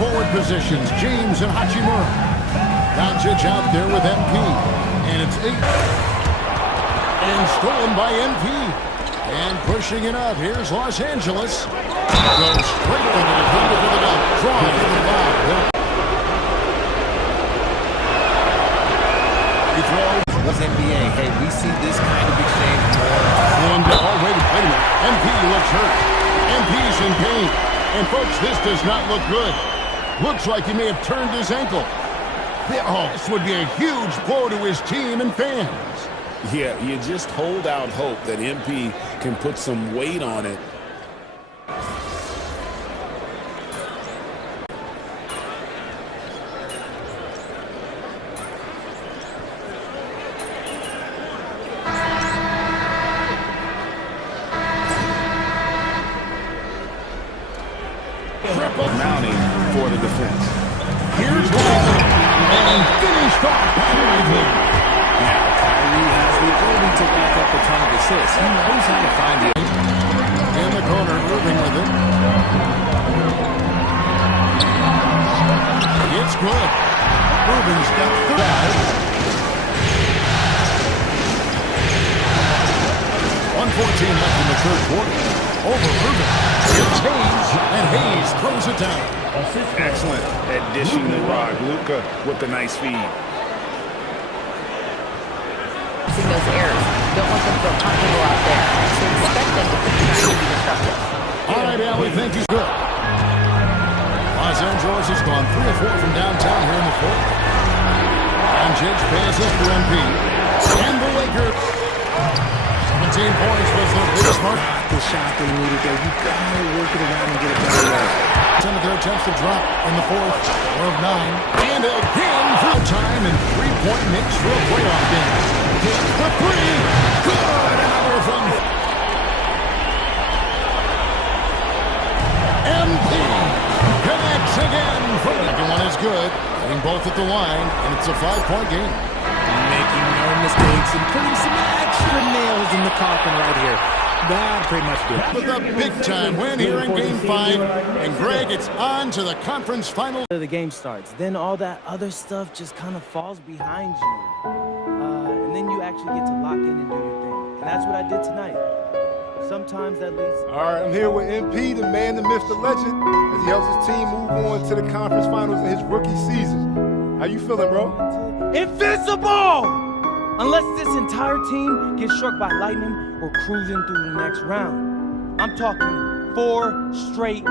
forward positions, James and Hachimura. Doncic out there with MP. And it's 8. And stolen by MP. And pushing it up. Here's Los Angeles. Goes straight to the defender for the dunk. Drawing for the foul. He throws. Was NBA. Hey, we see this kind of exchange more. And wait a minute. MP looks hurt. MP's in pain. And folks, this does not look good. Looks like he may have turned his ankle. Oh, this would be a huge blow to his team and fans. Yeah, you just hold out hope that MP can put some weight on it. Mounting for the defense. Here's one. And finished off by Cleveland. Now, Kyrie has the ability to rack up a ton of assists. He knows how to find the... In the corner, moving with it. It's good. Rubin's got the drive. 1:14 left in the third quarter. Over Rubin. It's Hayes, and Hayes throws it down. Excellent at dishing the rock. Luka with the nice feed. Those errors. Don't want them to feel comfortable out there. So expect them to keep trying to be disruptive. All right, Allie, thank you. Good. Los Angeles has gone 3 of 4 from downtown here in the fourth. And Jake passes for MP. And the Lakers. 17 points was their biggest mark. The shot they needed there. You gotta work it around and get it better way. Some of their attempts to drop in the fourth of 9. And again for time and 3-point mix for a playoff game. Hit for 3. Good. Another from MP. Connects again. From the second one is good. Hitting both at the line. And it's a 5-point game. Making no mistakes and putting some extra nails in the coffin right here. That pretty much did it. With a big-time win here in Game 5. And, Greg, it's on to the conference finals. The game starts. Then all that other stuff just kind of falls behind you. And then you actually get to lock in and do your thing. And that's what I did tonight. Sometimes that leads... All right, I'm here with MP, the man, the myth, the legend, as he helps his team move on to the conference finals in his rookie season. How you feeling, bro? Invincible! Unless this entire team gets struck by lightning or cruising through the next round. I'm talking 4 straight